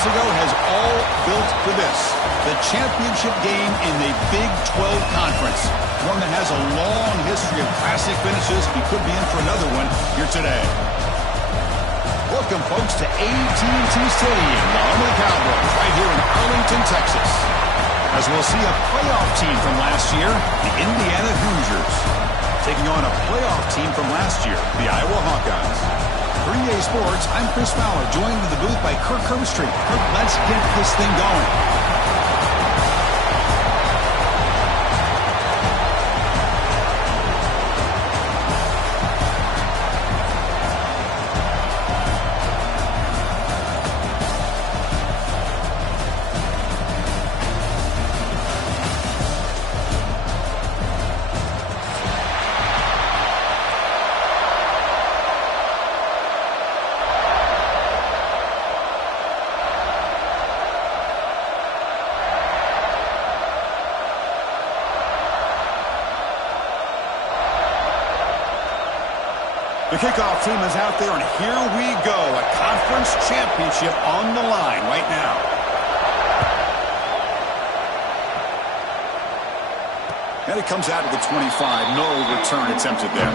months ago has all built to this. The championship game in the Big 12 Conference. One that has a long history of classic finishes. We could be in for another one here today. Welcome, folks, to AT&T Stadium, the home of the Cowboys, right here in Arlington, Texas. As we'll see a playoff team from last year, the Indiana Hoosiers, taking on a playoff team from last year, the Iowa Hawkeyes. For EA Sports, I'm Chris Fowler, joined in the booth by Kirk Herbstreit. Kirk, let's get this thing going. The kickoff team is out there, and here we go. A conference championship on the line right now. And it comes out of the 25. No return attempted there.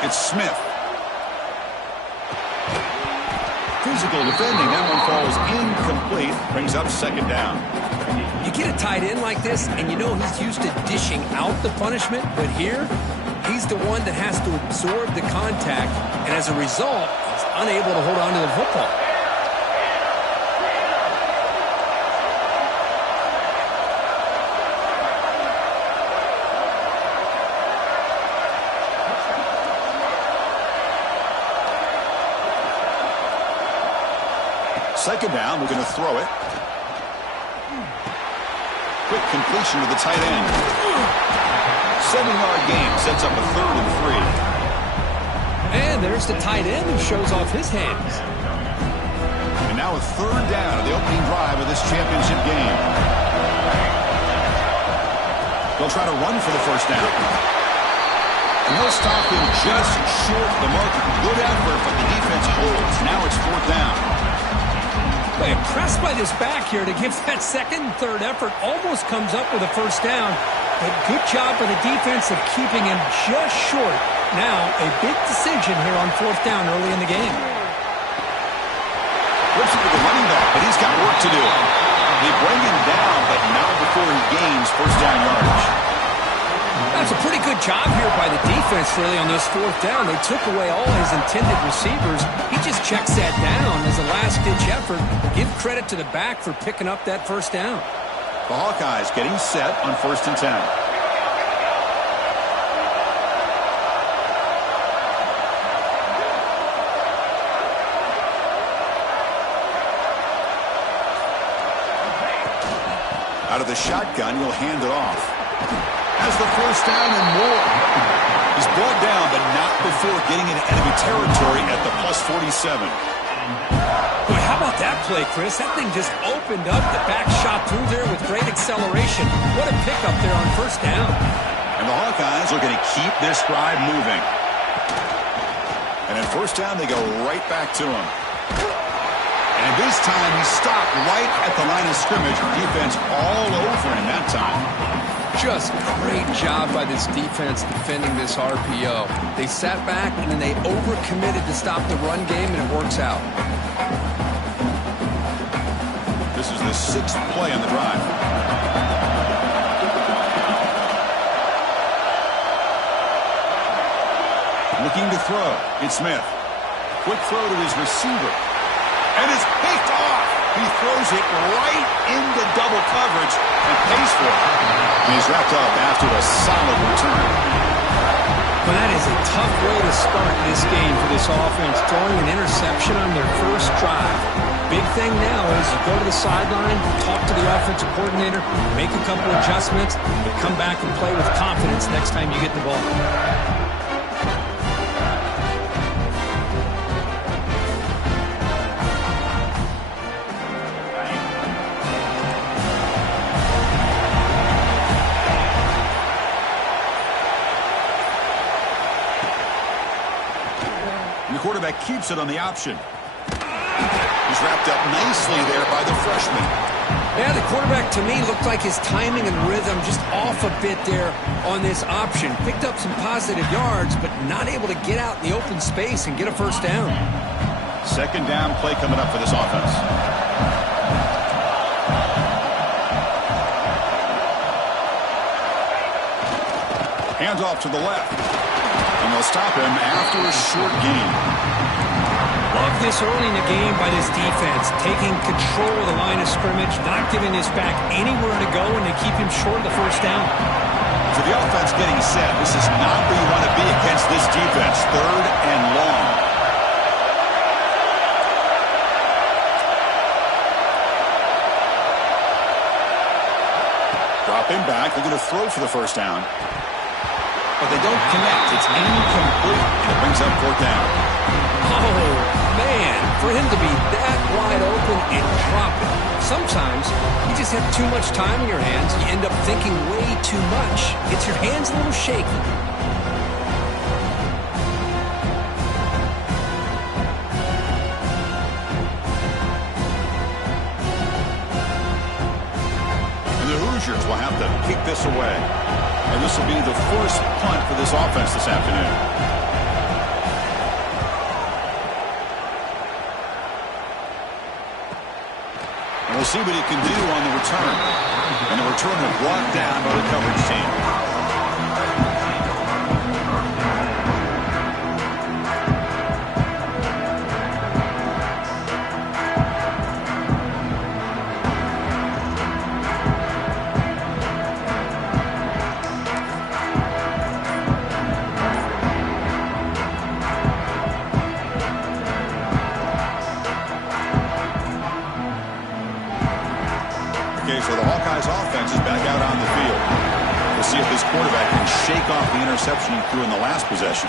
It's Smith. Physical defending. That one falls incomplete. Brings up second down. You get a tight end like this, and you know he's used to dishing out the punishment, but here, he's the one that has to absorb the contact, and as a result, he's unable to hold on to the football. Second down, we're going to throw it. Quick completion to the tight end. 7-yard gain sets up a 3rd and 3. And there's the tight end who shows off his hands. And now a 3rd down of the opening drive of this championship game. They'll try to run for the first down. And they'll stop him just short of the mark. Good effort, but the defense holds. Now it's 4th down. Boy, impressed by this back here to give that second and third effort. Almost comes up with a first down. But good job by the defense of keeping him just short. Now, a big decision here on 4th down early in the game. Looks for the running back, but he's got work to do. They bring him down, but not before he gains first down yardage. That's a pretty good job here by the defense, really, on this 4th down. They took away all his intended receivers. He just checks that down as a last-ditch effort. Give credit to the back for picking up that first down. The Hawkeyes getting set on 1st and 10. Out of the shotgun, he'll hand it off. Has the first down and more. He's brought down, but not before getting into enemy territory at the plus 47. Boy, how about that play, Chris? That thing just opened up. The back shot through there with great acceleration. What a pickup there on first down. And the Hawkeyes are going to keep this drive moving. And at first down, they go right back to him. And this time, he stopped right at the line of scrimmage. Defense all over him that time. Just great job by this defense defending this RPO. They sat back, and then they overcommitted to stop the run game, and it works out. This is the 6th play on the drive. Looking to throw. It's Smith. Quick throw to his receiver. And it's picked off. He throws it right into double coverage and pays for it. And he's wrapped up after a solid return. Well, that is a tough way to start this game for this offense, throwing an interception on their first drive. big thing now is you go to the sideline, talk to the offensive coordinator, make a couple adjustments, and come back and play with confidence next time you get the ball. The quarterback keeps it on the option. He's wrapped up nicely there by the freshman. Yeah, the quarterback to me looked like his timing and rhythm just off a bit there on this option. Picked up some positive yards, but not able to get out in the open space and get a first down. Second down play coming up for this offense. Hands off to the left. And they'll stop him after a short gain. Love this early in the game by this defense, taking control of the line of scrimmage, not giving this back anywhere to go, and to keep him short of the first down. So the offense getting set. This is not where you want to be against this defense. Third and long. Dropping back, looking to throw for the first down. But they don't connect. It's incomplete, and it brings up fourth down. Oh, man, for him to be that wide open and drop it. Sometimes you just have too much time in your hands. You end up thinking way too much. Gets your hands a little shaky. And the Hoosiers will have to kick this away. And this will be the first punt for this offense this afternoon. And we'll see what he can do on the return. And the return will brought down by the coverage team. So the Hawkeyes offense is back out on the field. We'll see if this quarterback can shake off the interception he threw in the last possession.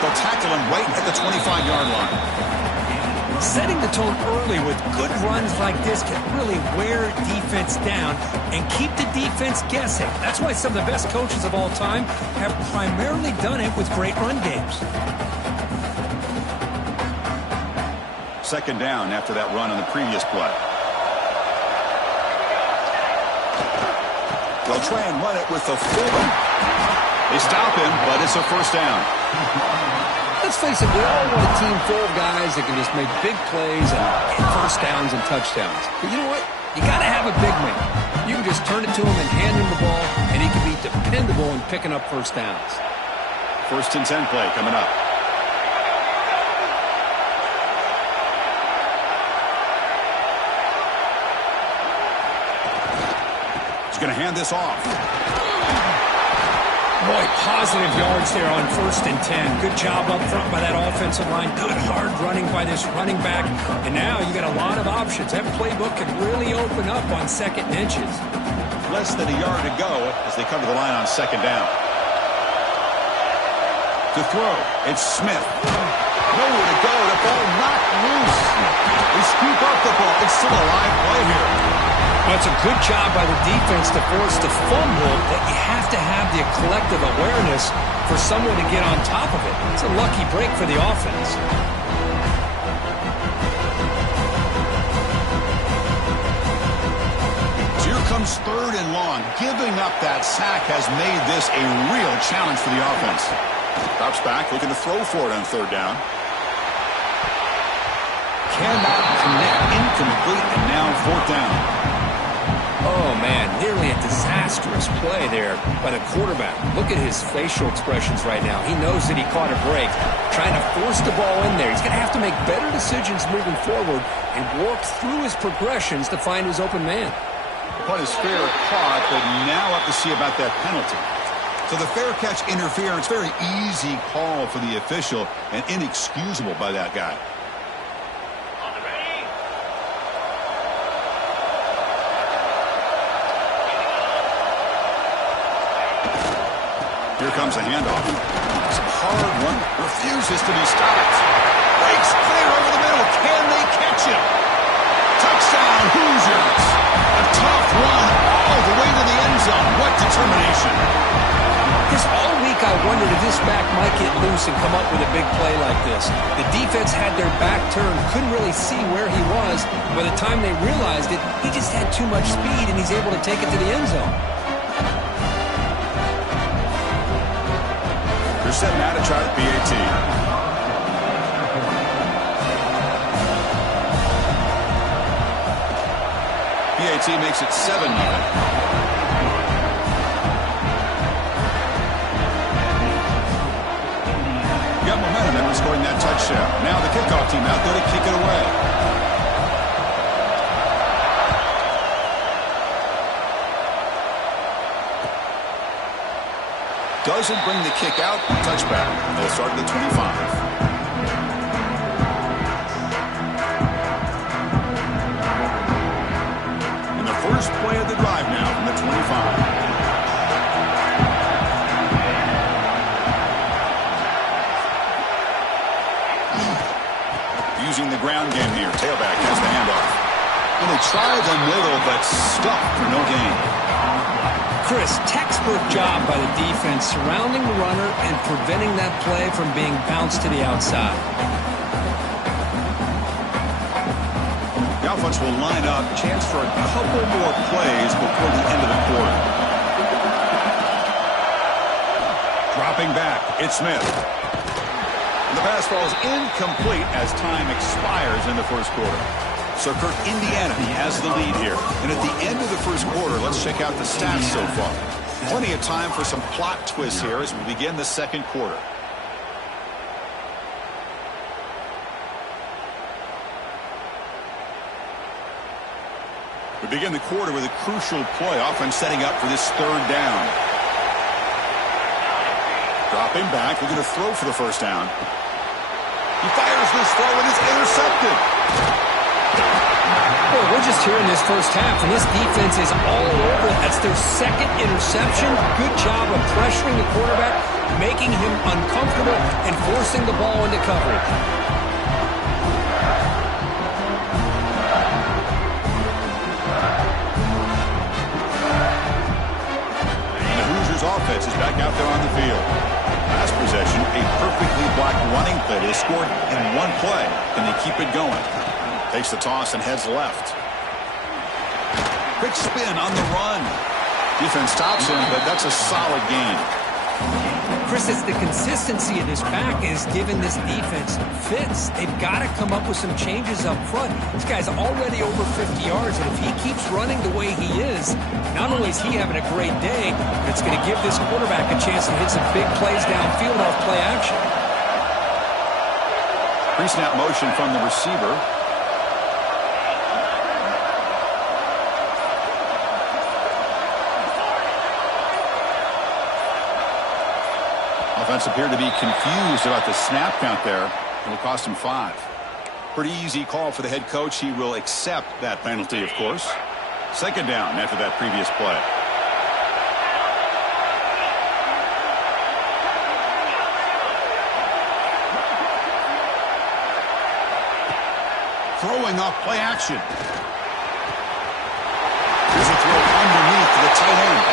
They'll tackle him right at the 25-yard line. Setting the tone early with good runs like this can really wear defense down and keep the defense guessing. That's why some of the best coaches of all time have primarily done it with great run games. Second down after that run on the previous play. They'll try and run it with the fullback. They stop him, but it's a first down. Let's face it, we all want a team full of guys that can just make big plays and get first downs and touchdowns. But you know what? You got to have a big man. You can just turn it to him and hand him the ball, and he can be dependable in picking up first downs. First and 10 play coming up. Going to hand this off. Boy, positive yards there on first and 10. Good job up front by that offensive line. Good hard running by this running back. And now you got a lot of options. That playbook can really open up on second and inches. Less than a yard to go as they cover the line on second down. To throw, it's Smith. Nowhere to go. The ball knocked loose. They scoop up the ball. It's still a live play here. Well, it's a good job by the defense to force the fumble, but you have to have the collective awareness for someone to get on top of it. It's a lucky break for the offense. So here comes third and long. Giving up that sack has made this a real challenge for the offense. Drops back, looking to throw for it on third down. Cannot connect, incomplete, and now fourth down. Oh, man, nearly a disastrous play there by the quarterback. Look at his facial expressions right now. He knows that he caught a break, trying to force the ball in there. He's going to have to make better decisions moving forward and work through his progressions to find his open man. Punt is fair caught, but now up to see about that penalty. So the fair catch interference, very easy call for the official and inexcusable by that guy. Here comes a handoff. It's a hard one. Refuses to be stopped. Breaks clear over the middle. Can they catch him? Touchdown, Hoosiers. A tough run all the way to the end zone. What determination. This all week I wondered if this back might get loose and come up with a big play like this. The defense had their back turned, couldn't really see where he was. By the time they realized it, he just had too much speed and he's able to take it to the end zone. They're setting out to try the PAT. PAT makes it 7-0. Got momentum after scoring that touchdown. Now the kickoff team out there to kick it away. Doesn't bring the kick out. Touchback. They'll start at the 25. And the first play of the drive now from the 25. Using the ground game here. Tailback has the handoff. And they try the middle, but stuck for no gain. Chris, textbook job by the defense surrounding the runner and preventing that play from being bounced to the outside. The offense will line up. Chance for a couple more plays before the end of the quarter. Dropping back, it's Smith. The pass falls incomplete as time expires in the first quarter. So, Kirk, Indiana has the lead here. And at the end of the first quarter, let's check out the stats so far. Plenty of time for some plot twists here as we begin the second quarter. We begin the quarter with a crucial play, often setting up for this third down. Dropping back, looking to throw for the first down. He fires this throw and it's intercepted. Well, we're just here in this first half, and this defense is all over. That's their second interception. Good job of pressuring the quarterback, making him uncomfortable, and forcing the ball into coverage. The Hoosiers offense is back out there on the field. Last possession, a perfectly blocked running play. They scored in one play. Can they keep it going? Takes the toss and heads left. Quick spin on the run. Defense stops him, but that's a solid gain. Chris, it's the consistency of this back is giving this defense fits. They've got to come up with some changes up front. This guy's already over 50 yards, and if he keeps running the way he is, not only is he having a great day, but it's going to give this quarterback a chance to hit some big plays downfield off play action. Pre-snap motion from the receiver. Offense appeared to be confused about the snap count there. It'll cost him 5. Pretty easy call for the head coach. He will accept that penalty, of course. Second down after that previous play. Throwing off play action. Here's a throw underneath to the tight end.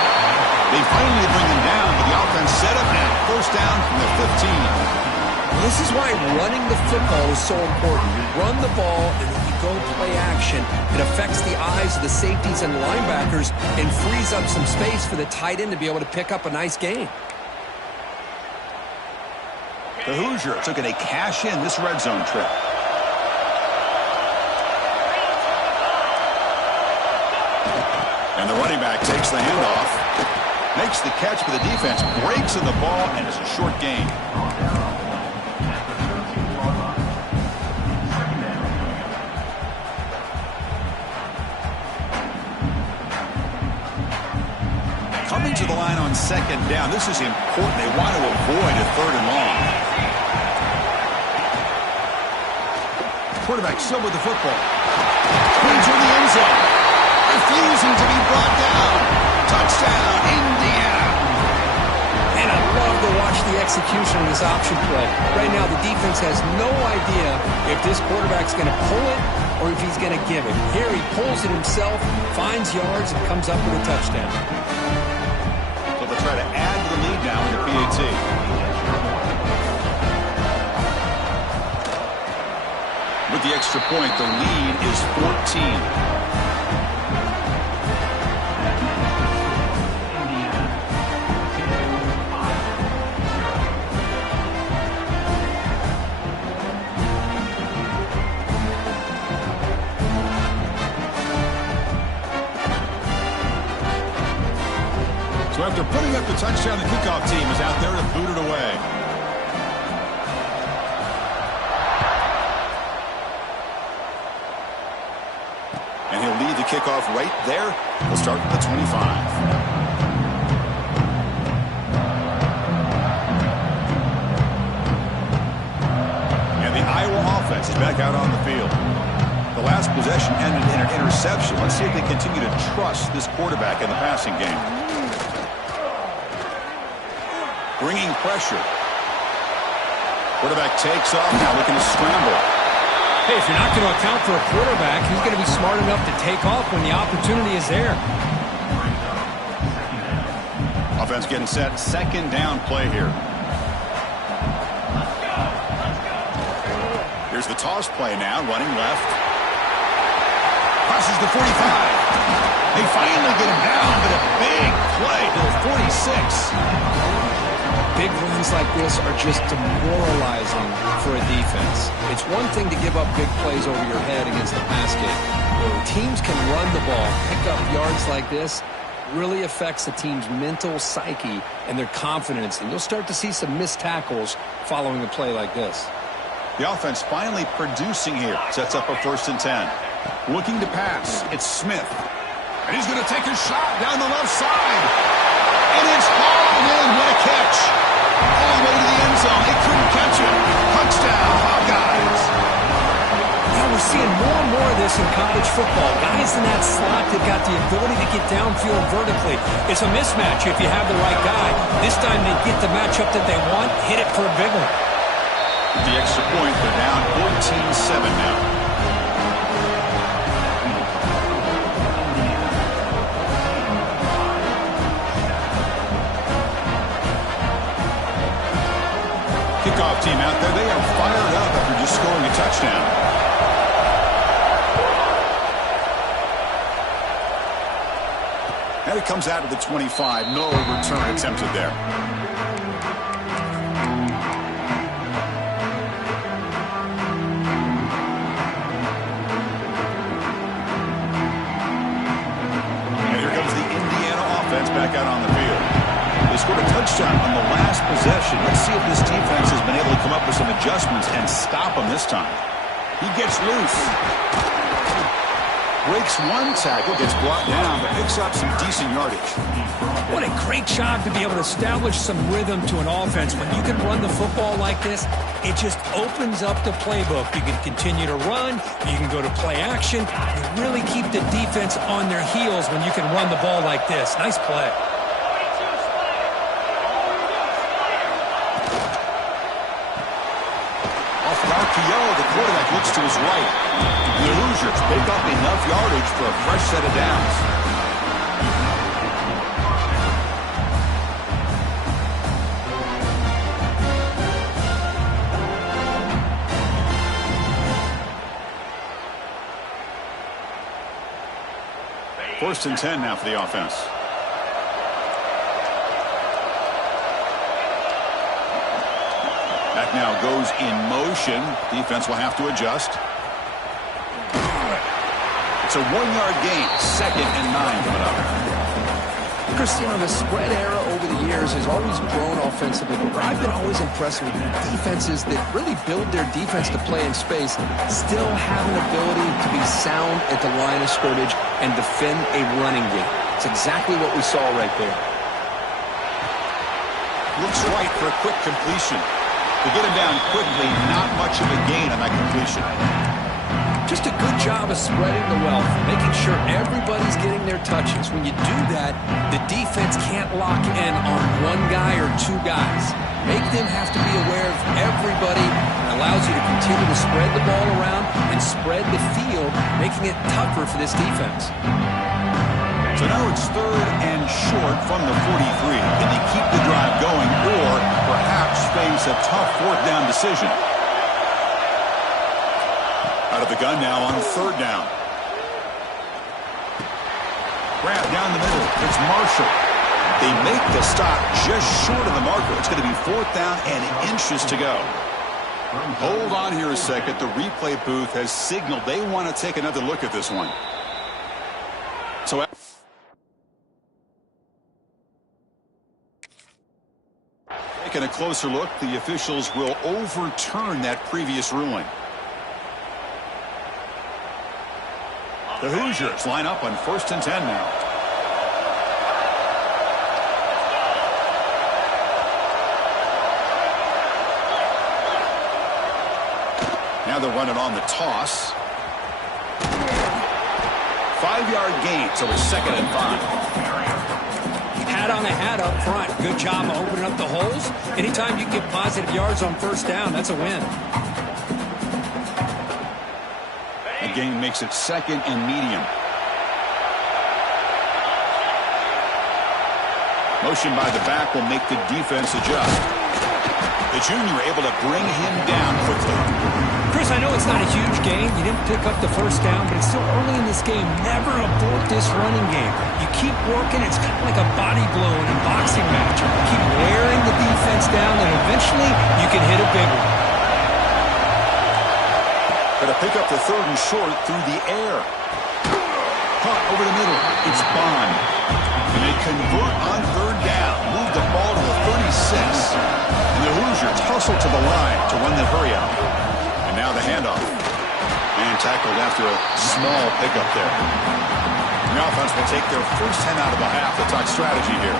They finally bring him down, but the offense set up now. First down from the 15. This is why running the football is so important. You run the ball and then you go play action. It affects the eyes of the safeties and linebackers and frees up some space for the tight end to be able to pick up a nice gain. The Hoosiers looking to cash in this red zone trip. And the running back takes the handoff. Makes the catch, but the defense breaks in the ball, and it's a short gain. Coming to the line on second down. This is important. They want to avoid a third and long. Quarterback still with the football. Into the end zone. Refusing to be brought down. Touchdown, Indiana. And I execution of this option play. Right now, the defense has no idea if this quarterback's going to pull it or if he's going to give it. Here he pulls it himself, finds yards, and comes up with a touchdown. So they'll try to add to the lead now in the PAT. With the extra point, the lead is 14. So after putting up the touchdown, the kickoff team is out there to boot it away. And he'll lead the kickoff right there. We'll start at the 25. And the Iowa offense is back out on the field. The last possession ended in an interception. Let's see if they continue to trust this quarterback in the passing game. Bringing pressure. Quarterback takes off, now looking to scramble. Hey, if you're not going to account for a quarterback, he's going to be smart enough to take off when the opportunity is there. Offense getting set. Second down play here. Here's the toss play now, running left. Crosses the 45. They finally get him down, but a big play to the 46. Big runs like this are just demoralizing for a defense. It's one thing to give up big plays over your head against the pass game. When teams can run the ball, pick up yards like this, really affects the team's mental psyche and their confidence. And you'll start to see some missed tackles following a play like this. The offense finally producing here. Sets up a 1st and 10. Looking to pass. It's Smith. And he's going to take a shot down the left side. And it's hauled in. What a catch. All the way to the end zone. They couldn't catch him. Touchdown, Hawkeyes. Yeah, we're seeing more and more of this in college football. Guys in that slot that got the ability to get downfield vertically. It's a mismatch if you have the right guy. This time they get the matchup that they want, hit it for a big one. With the extra point, they're down 14-7 now. Kickoff team out there. They are fired up after just scoring a touchdown. And it comes out of the 25. No return attempted there. And here comes the Indiana offense back out on the field. They scored a touchdown on the last possession. Let's see if this defense has been able to come up with some adjustments and stop him this time. He gets loose. Breaks one tackle, gets brought down, but picks up some decent yardage. What a great job to be able to establish some rhythm to an offense. When you can run the football like this, it just opens up the playbook. You can continue to run. You can go to play action. You really keep the defense on their heels when you can run the ball like this. Nice play. RPO, the quarterback looks to his right. The Hoosiers pick up enough yardage for a fresh set of downs. First and 10 now for the offense. That now goes in motion. Defense will have to adjust. It's a 1-yard gain. 2nd and 9 coming up. Christian, the spread era over the years has always grown offensively, but I've been always impressed with defenses that really build their defense to play in space, still have an ability to be sound at the line of scrimmage and defend a running game. It's exactly what we saw right there. Looks right for a quick completion. To get him down quickly, not much of a gain on that completion. Just a good job of spreading the wealth, making sure everybody's getting their touches. When you do that, the defense can't lock in on one guy or two guys. Make them have to be aware of everybody, and allows you to continue to spread the ball around and spread the field, making it tougher for this defense. So now it's 3rd and short from the 43. Can they keep the drive going or perhaps face a tough 4th down decision? Out of the gun now on 3rd down. Grab down the middle. It's Marshall. They make the stop just short of the marker. It's going to be 4th down and inches to go. Hold on here a second. The replay booth has signaled they want to take another look at this one. So taking a closer look, the officials will overturn that previous ruling. The Hoosiers line up on 1st and 10 now. Now they're running on the toss. 5-yard gain, so it's 2nd and 5. Hat on the hat up front. Good job of opening up the holes. Anytime you can get positive yards on 1st down, that's a win. The gain makes it 2nd and medium. Motion by the back will make the defense adjust. The junior able to bring him down quickly. Chris, I know it's not a huge gain. You didn't pick up the 1st down, but it's still early in this game. Never abort this running game. You keep working. It's kind of like a body blow in a boxing match. Keep wearing the defense down, and eventually you can hit a big one. Got to pick up the 3rd and short through the air. Caught over the middle. It's Bond. And they convert on 3rd down. Move the ball to the 36. And the Hoosiers hustle to the line to run the hurry out. And now the handoff. And tackled after a small pickup there. The offense will take their first 10 out of the half. They'll talk strategy here.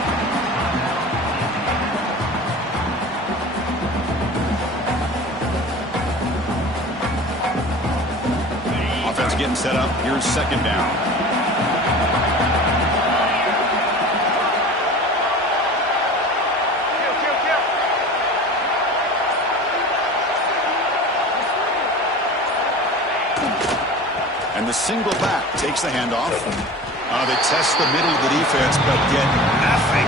Offense getting set up. Here's 2nd down. And the single back takes the handoff. They test the middle of the defense, but get nothing.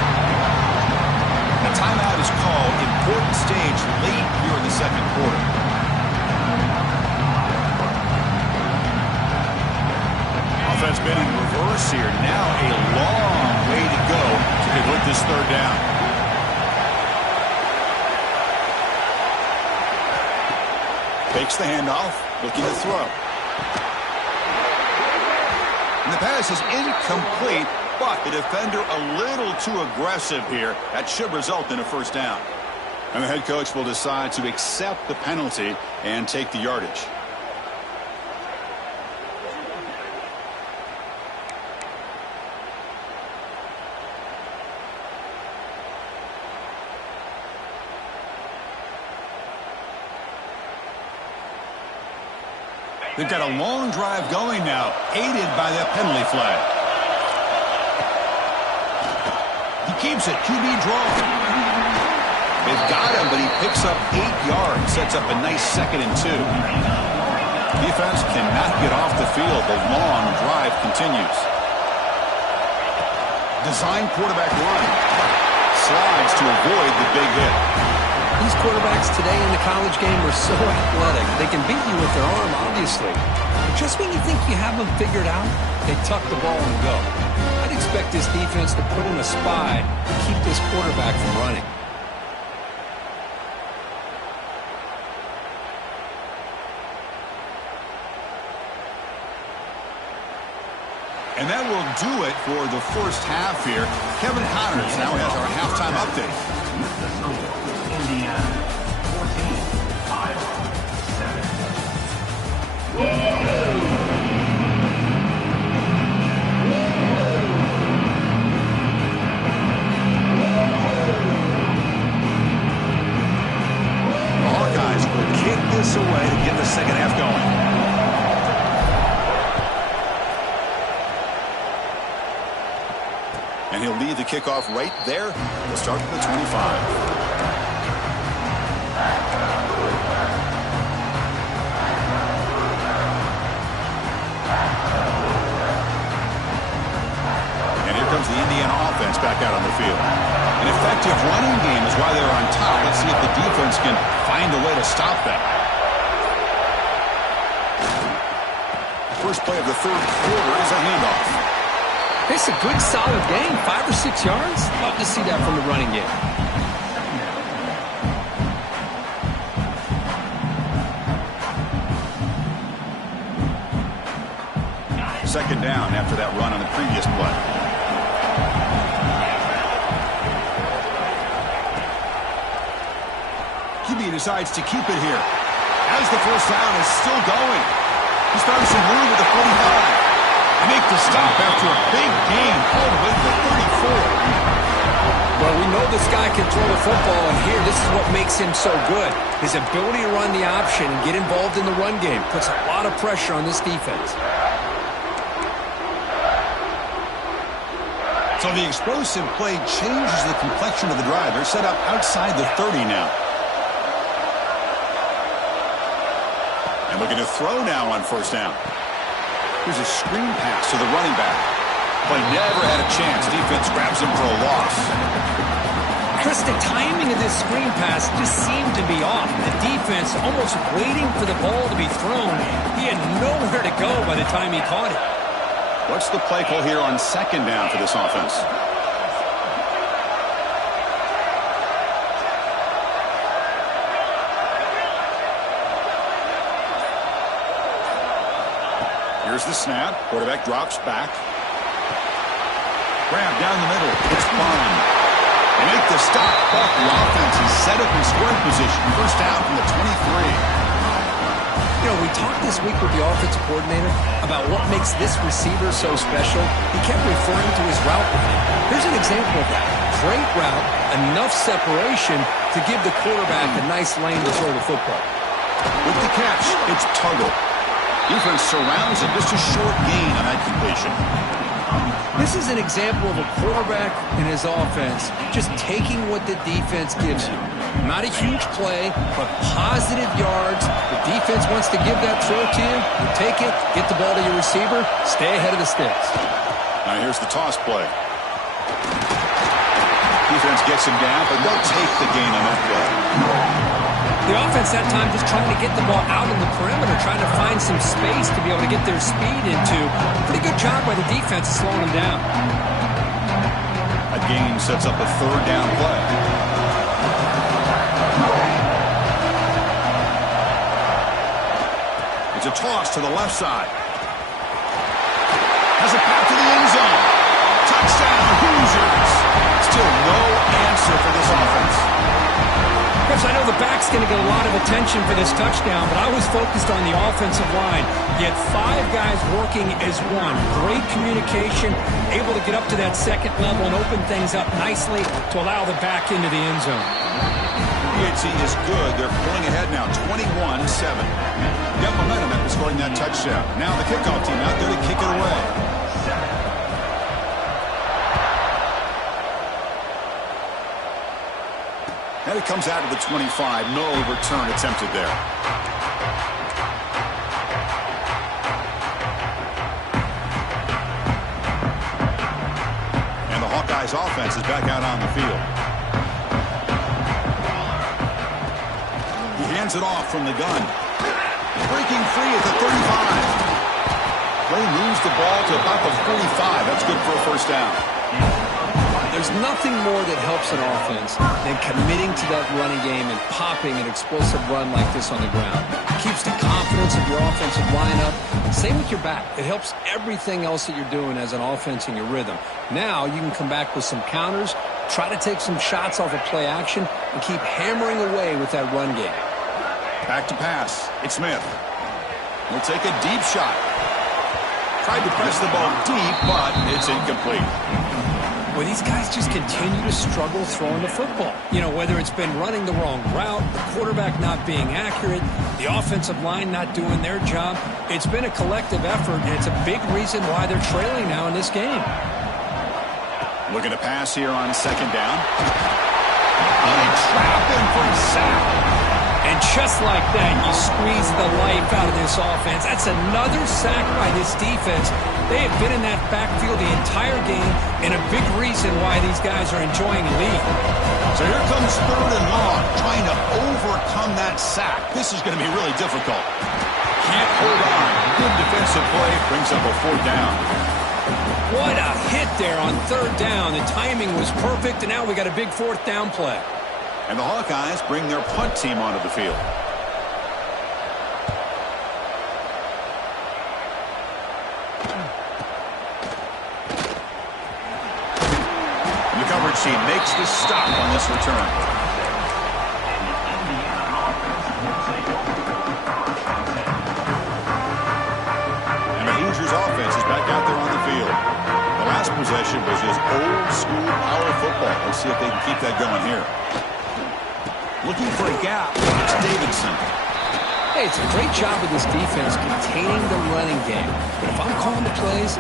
The timeout is called. Important stage late here in the 2nd quarter. Offense been in reverse here. Now a long way to go to convert this 3rd down. Takes the handoff, looking to throw. And the pass is incomplete, but the defender a little too aggressive here. That should result in a 1st down. And the head coach will decide to accept the penalty and take the yardage. They've got a long drive going now, aided by that penalty flag. He keeps it. QB draw. They've got him, but he picks up 8 yards. Sets up a nice 2nd and 2. Defense cannot get off the field. The long drive continues. Design quarterback run. Slides to avoid the big hit. These quarterbacks today in the college game are so athletic. They can beat you with their arm, obviously. But just when you think you have them figured out, they tuck the ball and go. I'd expect this defense to put in a spy to keep this quarterback from running. And that will do it for the first half here. Kevin Connors now has our halftime update. Indiana 14, Iowa 7. The Hawkeyes will kick this away to get the second half going. And he'll lead the kickoff right there. He'll start from the 25. Comes the Indiana offense back out on the field. An effective running game is why they're on top. Let's see if the defense can find a way to stop that. The first play of the third quarter is a handoff. It's a good, solid game. 5 or 6 yards. Love to see that from the running game. Second down after that run on the previous play. QB decides to keep it here. As the first down is still going. He's found some room at the 45. Make the stop after a big gain all the way to the 34. Well, we know this guy can throw the football, and here, this is what makes him so good. His ability to run the option and get involved in the run game puts a lot of pressure on this defense. So the explosive play changes the complexion of the drive. They're set up outside the 30 now. And looking to throw now on first down. Here's a screen pass to the running back. Play never had a chance. Defense grabs him for a loss. Chris, the timing of this screen pass just seemed to be off. The defense almost waiting for the ball to be thrown. He had nowhere to go by the time he caught it. What's the play call here on second down for this offense? Here's the snap. Quarterback drops back. Grab down the middle. It's fine. They make the stop, but the offense is set up in scoring position. First down from the 23. You know, we talked this week with the offensive coordinator about what makes this receiver so special. He kept referring to his route running. Here's an example of that. Great route, enough separation to give the quarterback a nice lane to throw the football. With the catch, it's Tuggle. Defense surrounds him. Just a short gain on that completion. This is an example of a quarterback and his offense just taking what the defense gives you. Not a huge play, but positive yards. The defense wants to give that throw to you. You take it, get the ball to your receiver, stay ahead of the sticks. Now here's the toss play. Defense gets him down, but they'll take the gain on that play. The offense that time just trying to get the ball out in the perimeter, trying to find some space to be able to get their speed into. Pretty good job by the defense slowing them down. A gain sets up a third down play. It's a toss to the left side. Has a path to the end zone. Touchdown, Hoosiers. Still no answer for this offense. Chris, I know the back's going to get a lot of attention for this touchdown, but I was focused on the offensive line. You had 5 guys working as one. Great communication, able to get up to that second level and open things up nicely to allow the back into the end zone. PHC is good. They're pulling ahead now, 21-7. Got momentum after scoring that touchdown. Now the kickoff team out there to kick it away. And it comes out of the 25. No return attempted there. And the Hawkeyes offense is back out on the field. He hands it off from the gun. Breaking free at the 35. Play moves the ball to about the 45. That's good for a first down. There's nothing more that helps an offense than committing to that running game and popping an explosive run like this on the ground. It keeps the confidence of your offensive lineup. Same with your back. It helps everything else that you're doing as an offense in your rhythm. Now you can come back with some counters, try to take some shots off of play action, and keep hammering away with that run game. Back to pass. It's Smith. He'll take a deep shot. Tried to press the ball deep, but it's incomplete. Well, these guys just continue to struggle throwing the football. You know, whether it's been running the wrong route, the quarterback not being accurate, the offensive line not doing their job. It's been a collective effort, and it's a big reason why they're trailing now in this game. Looking to pass here on second down. And they trap him for a sack. And just like that, you squeeze the life out of this offense. That's another sack by this defense. They have been in that backfield the entire game, and a big reason why these guys are enjoying the lead. So here comes third and long, trying to overcome that sack. This is going to be really difficult. Can't hold on. Good defensive play, brings up a fourth down. What a hit there on third down. The timing was perfect, and now we got a big fourth down play. And the Hawkeyes bring their punt team onto the field. And the coverage team makes the stop on this return. And the Hoosiers offense is back out there on the field. The last possession was just old school power football. Let's see if they can keep that going here. Looking for a gap. It's Davidson. Hey, it's a great job of this defense containing the running game. But if I'm calling the plays,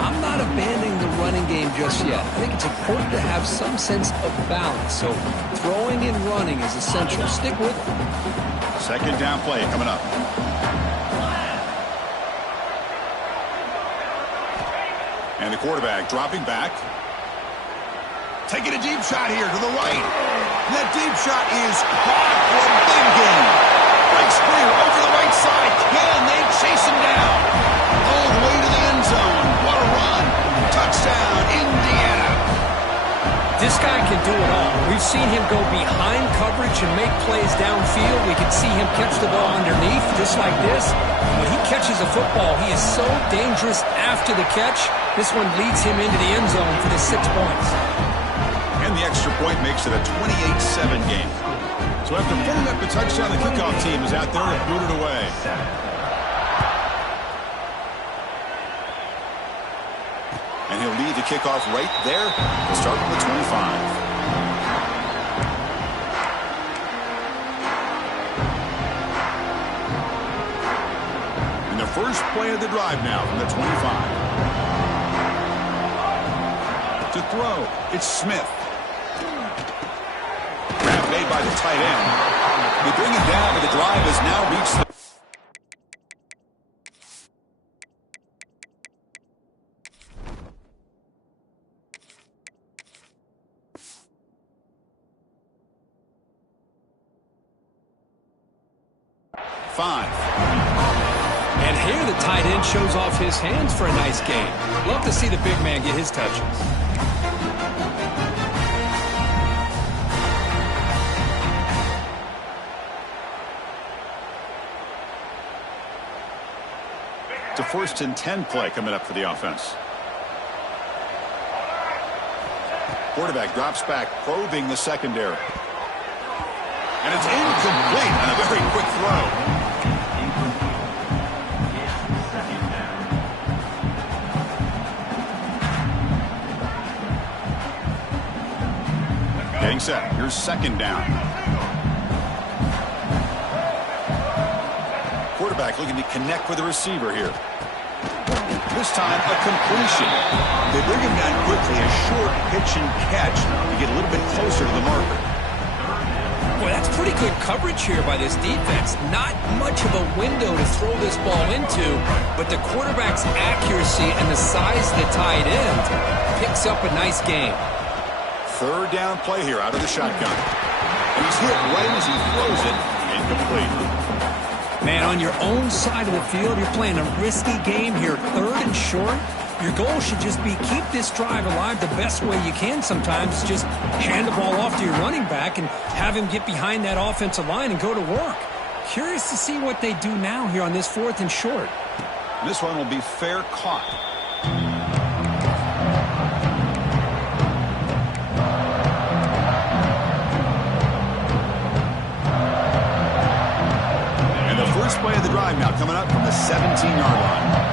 I'm not abandoning the running game just yet. I think it's important to have some sense of balance. So throwing and running is essential. Stick with it. Second down play coming up. And the quarterback dropping back. Taking a deep shot here to the right. And that deep shot is caught for a big gain. Breaks clear over the right side. Can they chase him down? All the way to the end zone. What a run. Touchdown, Indiana. This guy can do it all. We've seen him go behind coverage and make plays downfield. We can see him catch the ball underneath, just like this. When he catches a football, he is so dangerous after the catch. This one leads him into the end zone for the 6 points. And the extra point makes it a 28-7 game. So after putting up the touchdown, the kickoff team is out there to boot it away. And he'll lead the kickoff right there to start from the 25. And the first play of the drive now from the 25. To throw, it's Smith. Grab made by the tight end. They bring it down, but the drive has now reached the... And here the tight end shows off his hands for a nice game. Love to see the big man get his touches. It's a 1st and 10 play coming up for the offense. Quarterback drops back, probing the secondary. And it's incomplete on a very quick throw. Getting set. Here's second down. Quarterback looking to connect with the receiver here. This time, a completion. They bring him down quickly, a short pitch and catch to get a little bit closer to the marker. Boy, that's pretty good coverage here by this defense. Not much of a window to throw this ball into, but the quarterback's accuracy and the size of the tight end picks up a nice game. Third down play here out of the shotgun. And he's hit right as he throws it. Incomplete. Man, on your own side of the field, you're playing a risky game here. 3rd and short. Your goal should just be keep this drive alive the best way you can sometimes. Just hand the ball off to your running back and have him get behind that offensive line and go to work. Curious to see what they do now here on this 4th and short. This one will be fair caught. And the first play of the drive now coming up from the 17-yard line.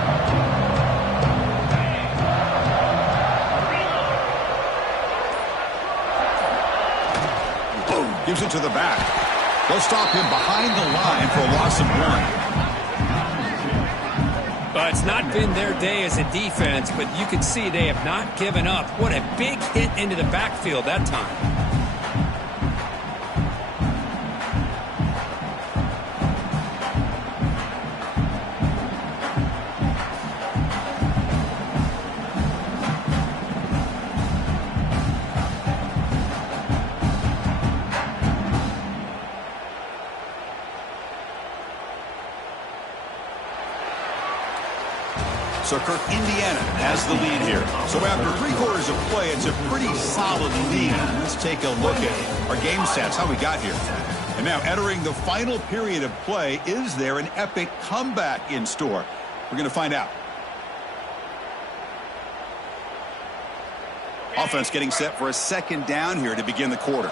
Gives it to the back. They'll stop him behind the line for a loss of 1. Well, it's not been their day as a defense, but you can see they have not given up. What a big hit into the backfield that time. So Kirk, Indiana has the lead here. So after 3 quarters of play, it's a pretty solid lead. Let's take a look at our game stats, how we got here. And now entering the final period of play, is there an epic comeback in store? We're going to find out. Offense getting set for a second down here to begin the quarter.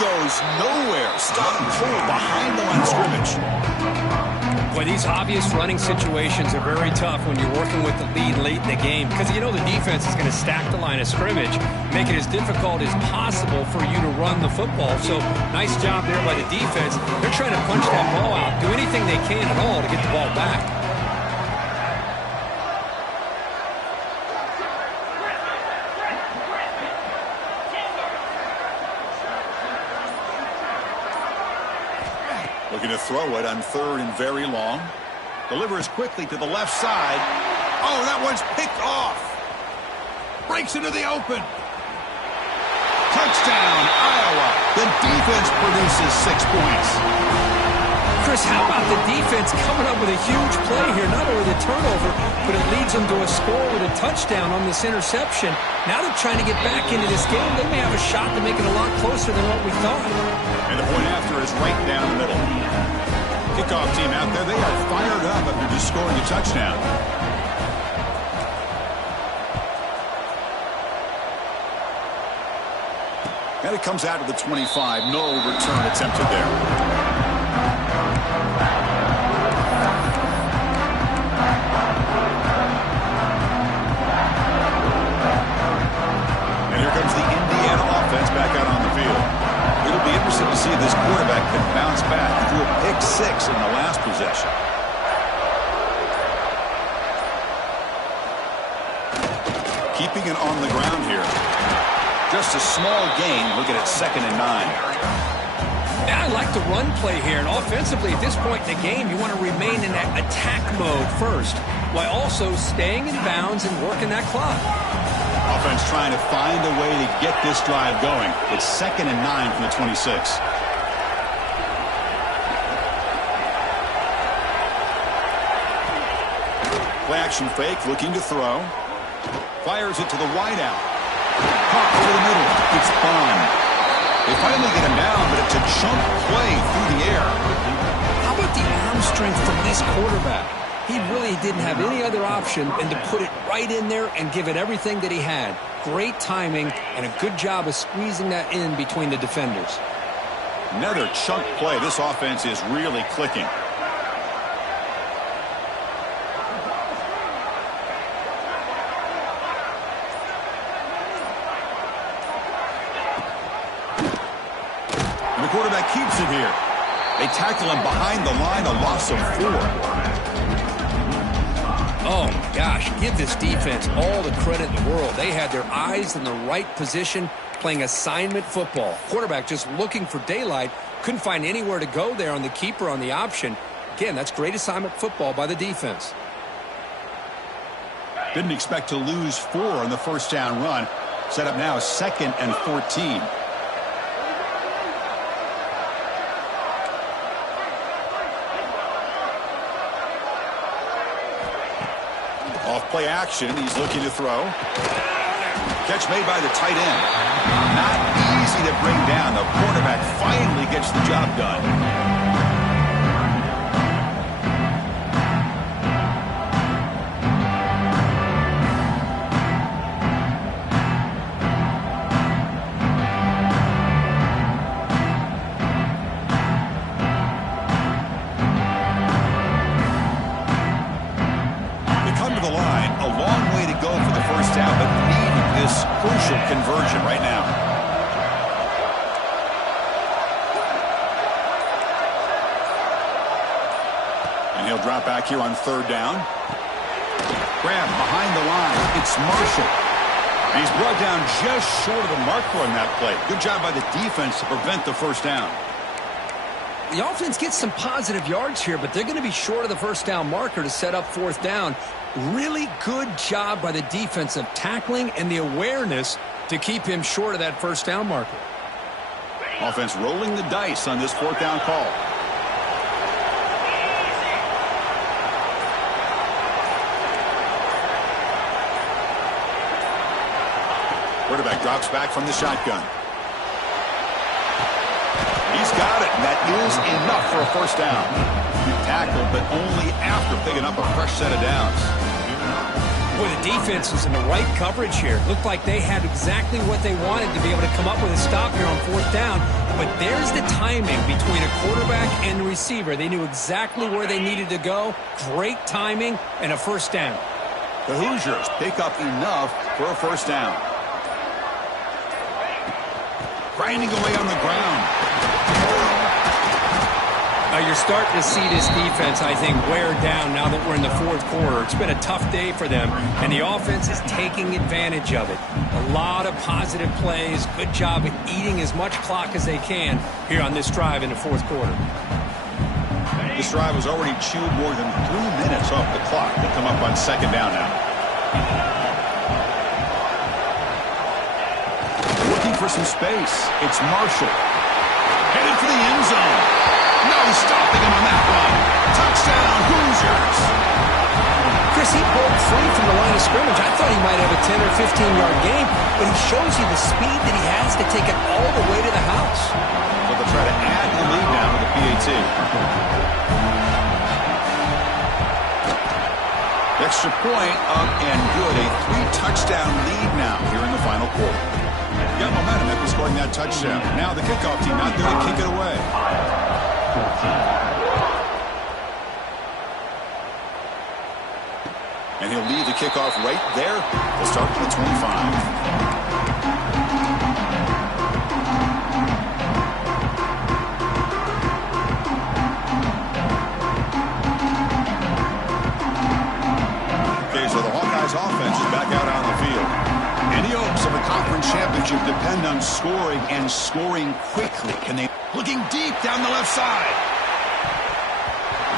Goes nowhere. Stop cold behind the line of scrimmage. Boy, these obvious running situations are very tough when you're working with the lead late in the game because you know the defense is going to stack the line of scrimmage, make it as difficult as possible for you to run the football. So nice job there by the defense. They're trying to punch that ball out, do anything they can at all to get the ball back. Looking to throw it on 3rd and very long. Delivers quickly to the left side. Oh, that one's picked off. Breaks into the open. Touchdown, Iowa. The defense produces 6 points. Chris, how about the defense coming up with a huge play here? Not only the turnover, but it leads them to a score with a touchdown on this interception. Now they're trying to get back into this game. They may have a shot to make it a lot closer than what we thought. And the point after is right down the middle. Kickoff team out there, they are fired up after just scoring a touchdown. And it comes out to the 25. No return attempted there. Back out on the field. It'll be interesting to see if this quarterback can bounce back. He threw a pick 6 in the last possession. Keeping it on the ground here. Just a small gain. Looking at 2nd and 9. Yeah, I like the run play here. And offensively, at this point in the game, you want to remain in that attack mode first, while also staying in bounds and working that clock. Offense trying to find a way to get this drive going. It's 2nd and 9 from the 26. Play action fake, looking to throw. Fires it to the wideout. Caught over the middle. It's Bond. They finally get him down, but it's a chunk play through the air. How about the arm strength from this quarterback? He really didn't have any other option than to put it right in there and give it everything that he had. Great timing and a good job of squeezing that in between the defenders. Another chunk play. This offense is really clicking. And the quarterback keeps it here. They tackle him behind the line, a loss of 4. Oh, my gosh, give this defense all the credit in the world. They had their eyes in the right position, playing assignment football. Quarterback just looking for daylight, couldn't find anywhere to go there on the keeper on the option. Again, that's great assignment football by the defense. Didn't expect to lose 4 on the first down run. Set up now 2nd and 14. Off play action, he's looking to throw. Catch made by the tight end. Not easy to bring down. The quarterback finally gets the job done. Crucial conversion right now. And he'll drop back here on third down. Grab behind the line. It's Marshall. And he's brought down just short of the marker on that play. Good job by the defense to prevent the first down. The offense gets some positive yards here, but they're going to be short of the first down marker to set up fourth down. Really good job by the defense of tackling and the awareness to keep him short of that first down marker. Offense rolling the dice on this fourth down call. Quarterback drops back from the shotgun. He's got it, and that is enough for a first down. Tackled, but only after picking up a fresh set of downs. Boy, the defense was in the right coverage here. Looked like they had exactly what they wanted to be able to come up with a stop here on fourth down. But there's the timing between a quarterback and the receiver. They knew exactly where they needed to go. Great timing and a first down. The Hoosiers pick up enough for a first down. Grinding away on the ground. You're starting to see this defense, I think, wear down now that we're in the fourth quarter. It's been a tough day for them, and the offense is taking advantage of it. A lot of positive plays. Good job at eating as much clock as they can here on this drive in the fourth quarter. This drive has already chewed more than 3 minutes off the clock. They come up on second down now. Looking for some space. It's Marshall. Headed for the end zone. No stopping him on that one. Touchdown, Hoosiers. Chris, he broke free from the line of scrimmage. I thought he might have a 10 or 15-yard gain, but he shows you the speed that he has to take it all the way to the house. So they'll try to add the lead now with the PAT. Extra point up and good. A 3-touchdown lead now here in the final quarter. Got momentum after scoring that touchdown. Now the kickoff team not there to kick it away. And he'll lead the kickoff right there. They'll start at the 25. Okay, so the Hawkeyes offense is back out on the field. Any hopes of a conference championship depend on scoring and scoring quickly. Can they... Looking deep down the left side.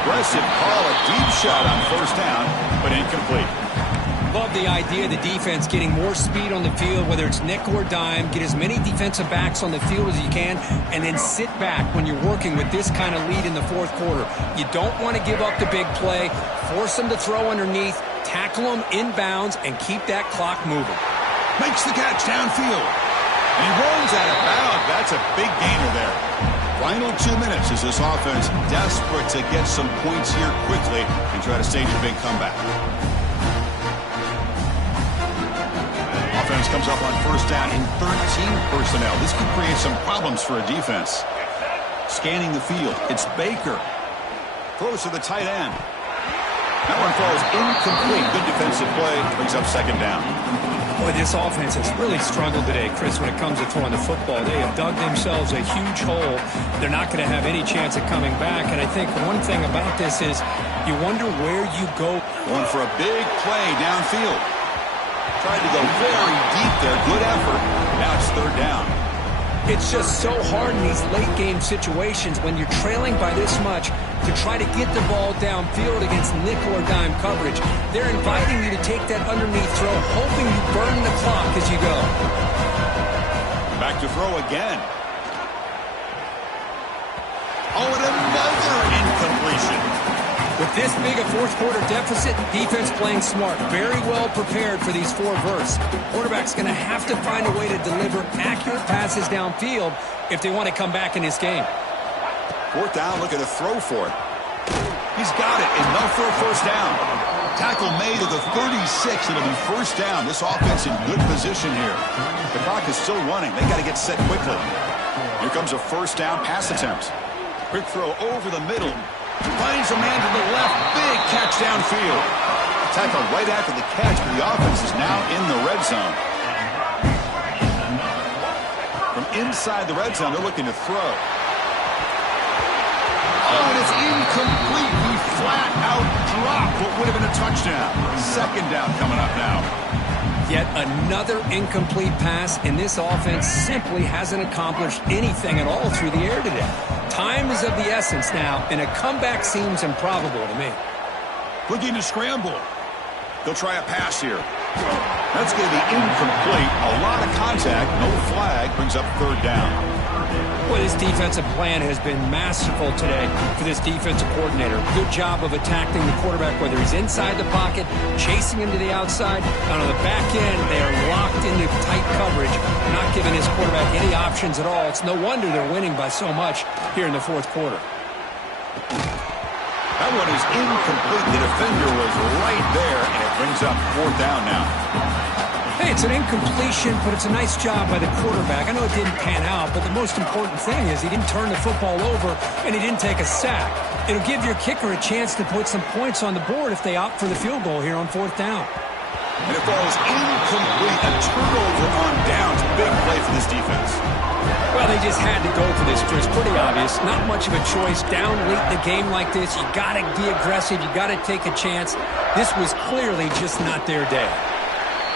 Aggressive call, a deep shot on first down, but incomplete. Love the idea of the defense getting more speed on the field, whether it's nickel or dime. Get as many defensive backs on the field as you can, and then sit back when you're working with this kind of lead in the fourth quarter. You don't want to give up the big play. Force them to throw underneath, tackle them inbounds, and keep that clock moving. Makes the catch downfield. And he rolls out of bounds. That's a big gainer there. Final 2 minutes as this offense desperate to get some points here quickly and try to stage a big comeback. Offense comes up on first down in 13 personnel. This could create some problems for a defense. Scanning the field. It's Baker. Throws to the tight end. That one falls incomplete. Good defensive play. Brings up second down. Boy, this offense has really struggled today, Chris, when it comes to throwing the football. They have dug themselves a huge hole. They're not going to have any chance of coming back. And I think one thing about this is you wonder where you go. Going for a big play downfield. Tried to go very deep there. Good effort. Now it's third down. It's just so hard in these late-game situations when you're trailing by this much to try to get the ball downfield against nickel or dime coverage. They're inviting you to take that underneath throw, hoping you burn the clock as you go. Back to throw again. Oh, and another incompletion. With this big a fourth-quarter deficit, defense playing smart, very well prepared for these four verts. Quarterback's going to have to find a way to deliver accurate passes downfield if they want to come back in this game. Fourth down, looking to throw for it. He's got it, enough for a first down. Tackle made at the 36. It'll be first down. This offense in good position here. The clock is still running. They got to get set quickly. Here comes a first down pass attempt. Quick throw over the middle. Finds a man to the left. Big catch downfield. Tackle right after the catch, but the offense is now in the red zone. From inside the red zone, they're looking to throw. Oh, and it's incomplete. He flat second down coming up now. Yet another incomplete pass, and this offense simply hasn't accomplished anything at all through the air today. Time is of the essence now, and a comeback seems improbable to me. Looking to scramble. They'll try a pass here. That's going to be incomplete. A lot of contact. No flag. Brings up third down. Well, this defensive plan has been masterful today for this defensive coordinator. Good job of attacking the quarterback, whether he's inside the pocket, chasing him to the outside. And on the back end, they are locked into tight coverage, not giving his quarterback any options at all. It's no wonder they're winning by so much here in the fourth quarter. That one is incomplete. The defender was right there, and it brings up fourth down now. Hey, it's an incompletion, but it's a nice job by the quarterback. I know it didn't pan out, but the most important thing is he didn't turn the football over and he didn't take a sack. It'll give your kicker a chance to put some points on the board if they opt for the field goal here on fourth down. And it falls incomplete. A turnover on downs. Big play for this defense. Well, they just had to go for this, Chris. Pretty obvious. Not much of a choice. Down late in the game like this, you got to be aggressive. You got to take a chance. This was clearly just not their day.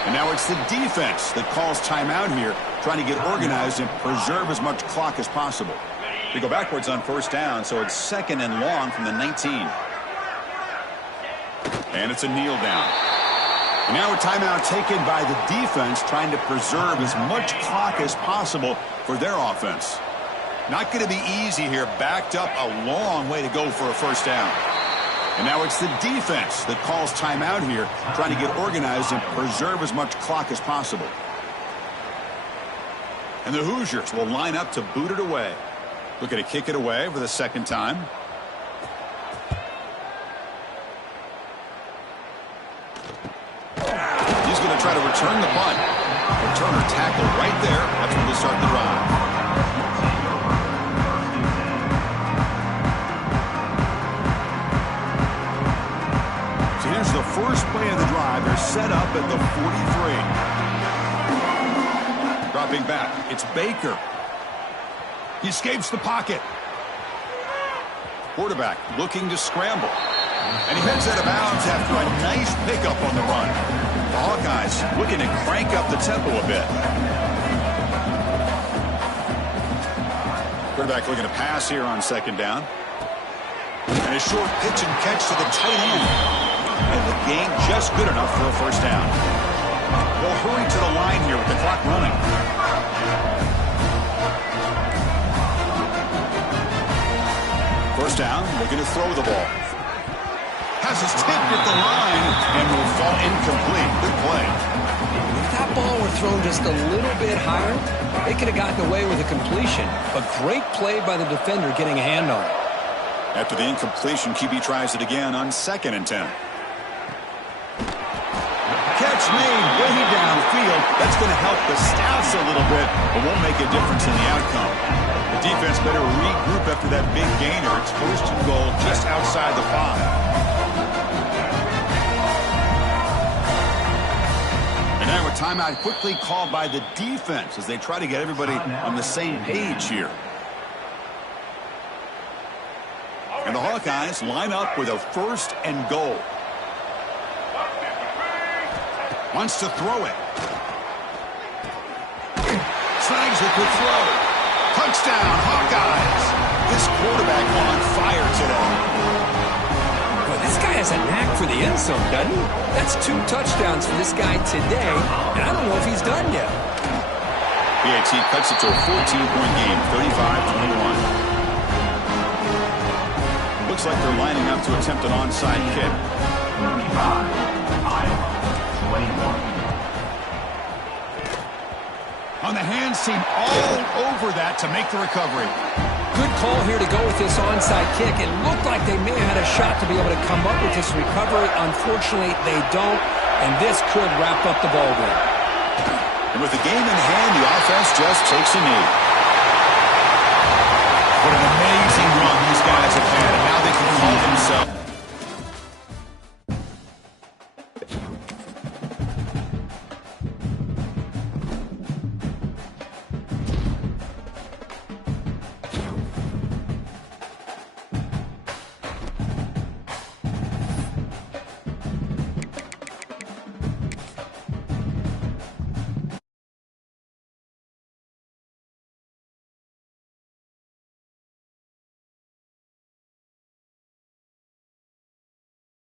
And now it's the defense that calls timeout here, trying to get organized and preserve as much clock as possible. They go backwards on first down, so it's second and long from the 19. And it's a kneel down. And now a timeout taken by the defense, trying to preserve as much clock as possible for their offense. Not going to be easy here. Backed up a long way to go for a first down. And now it's the defense that calls timeout here, trying to get organized and preserve as much clock as possible. And the Hoosiers will line up to boot it away. Looking to kick it away for the second time. He's going to try to return the punt. Returner tackled right there. That's when they start the drive. Here's the first play of the drive. They're set up at the 43. Dropping back. It's Baker. He escapes the pocket. Quarterback looking to scramble. And he heads out of bounds after a nice pickup on the run. The Hawkeyes looking to crank up the tempo a bit. Quarterback looking to pass here on second down. And a short pitch and catch to the tight end. And the gain just good enough for a first down. They'll hurry to the line here with the clock running. First down, looking to throw the ball. Has his tip at the line and will fall incomplete. Good play. If that ball were thrown just a little bit higher, they could have gotten away with a completion. A great play by the defender getting a hand on it. After the incompletion, QB tries it again on 2nd and 10. Catch made way downfield. That's going to help the Stouts a little bit, but won't make a difference in the outcome. The defense better regroup after that big gainer. It's first and goal just outside the 5. And now a timeout quickly called by the defense as they try to get everybody on the same page here. And the Hawkeyes line up with a first and goal. Wants to throw it. Snags a good throw. Touchdown, Hawkeyes. This quarterback on fire today. Well, this guy has a knack for the end zone, doesn't he? That's 2 touchdowns for this guy today, and I don't know if he's done yet. PAT cuts it to a 14-point game, 35-21. Looks like they're lining up to attempt an onside kick. 35, Iowa, 21. On the hands team all over that to make the recovery. Good call here to go with this onside kick. It looked like they may have had a shot to be able to come up with this recovery. Unfortunately, they don't, and this could wrap up the ball game. And with the game in hand, the offense just takes a knee.